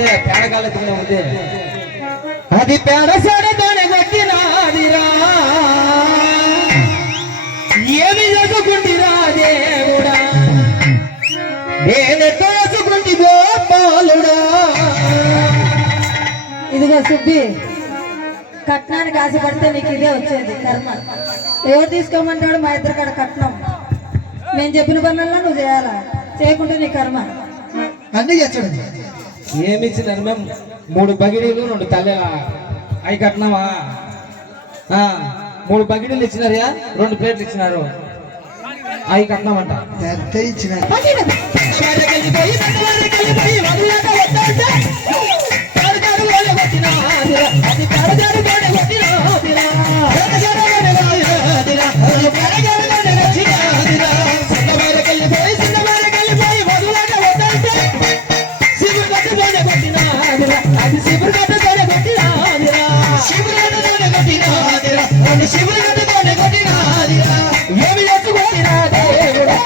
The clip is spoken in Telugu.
అయితే పేడగాల తినే ఉంది అది పేడసాడతోనే కొట్టినాదిరా ఏమి చదువుకుంటిరా దేవుడా నేను తోసుకుంటి గోపాలుడా. ఇదిగో సుబ్బి, కట్నానికి ఆశపడితే నీకు ఇదే వచ్చేది కర్మ. ఎవరు తీసుకోమంటాడు? మా ఇద్దరు కాడ కట్నం. నేను చెప్పిన పనుల్లో నువ్వు చేయాలా, చేయకుంటే నీ కర్మ. అన్నీ చేస్తాడు. ఏమి ఇచ్చినారు మేము? 3 బగిడీలు 2 తల్లి అవి కట్టినామా? 3 బగిడీలు ఇచ్చినారా, 2 ప్లేట్లు ఇచ్చినారు, అవి కట్టినామంట. ఎంత ఇచ్చిన ఏమి చేసుకుంటున్నా దేవుడా